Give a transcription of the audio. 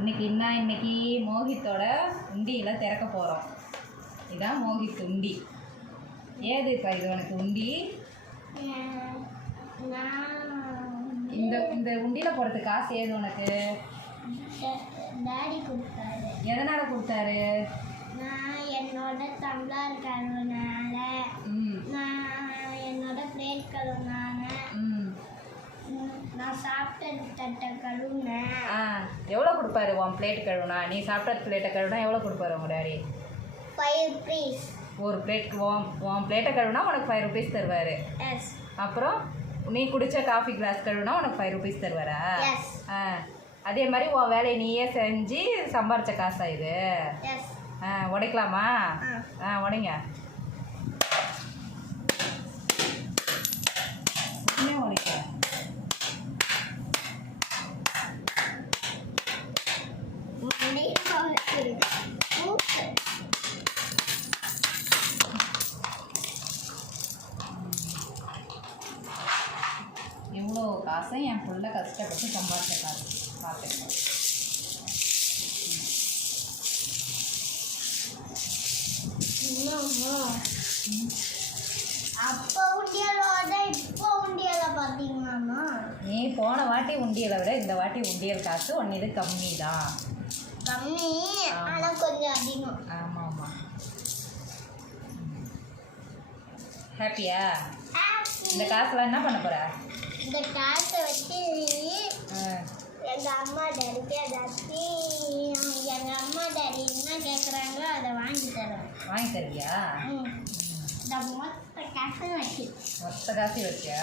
இன்னைக்கு என்ன? இன்னைக்கு மோகித்தோட உண்டியில திறக்க போகிறோம் இதான் மோகித் உண்டி. ஏது இப்போ இது உனக்கு உண்டி? இந்த இந்த உண்டியில் போடுறதுக்கு காசு ஏது உனக்கு? டாடி கொடுத்தாரு. எதனால் கொடுத்தாரு? நான் என்னோட டம்ளர் கழுவுனால நான் சாப்பிட்ட தட்டை கழுவுனேன் ஆ எவ்வளோ கொடுப்பாரு உன் பிளேட் கழுவுனா? நீ சாப்பிட்ட பிளேட்டை கழுவுனா எவ்வளோ கொடுப்பாரு உங்க டாடி ஃபைவ் ருபீஸ் ஒரு பிளேட் உன் உன் பிளேட்டை கழுவுனா உனக்கு ஃபைவ் ருபீஸ் தருவார். எஸ் அப்புறம் நீ குடிச்ச காஃபி கிளாஸ் கழுவுனா உனக்கு ஃபைவ் ருபீஸ் தருவாரா. ஆ அதே மாதிரி உன் வேலையை நீயே செஞ்சு சம்பாரிச்ச காசா இது? உடைக்கலாமா. ஆ உடைங்க. காசை என் புள்ள கஷ்டப்பட்டு சம்பாதிச்ச காசு பார்த்துக்கணும் அப்போ உண்டியலோட இப்போ உண்டியல பார்த்தீங்களாம்மா? நீ போன வாட்டி உண்டியலை விட இந்த வாட்டி உண்டியல் காசு ஒன்று இது கம்மி தான் கம்மி ஆனால் கொஞ்சம் அதிகம். ஆமாம் ஆமாம் ஹாப்பியா? இந்த காசுலாம் என்ன பண்ண போகிற இந்த காசை வச்சு எங்கள் அம்மா டாடிக்கு ஏதாச்சும் எங்கள் அம்மா டாடி என்ன கேட்குறாங்களோ அதை வாங்கி தரேன் வாங்கி தருவியா? ம். இந்த மொத்த காசை வச்சு. மொத்த காசு வச்சியா.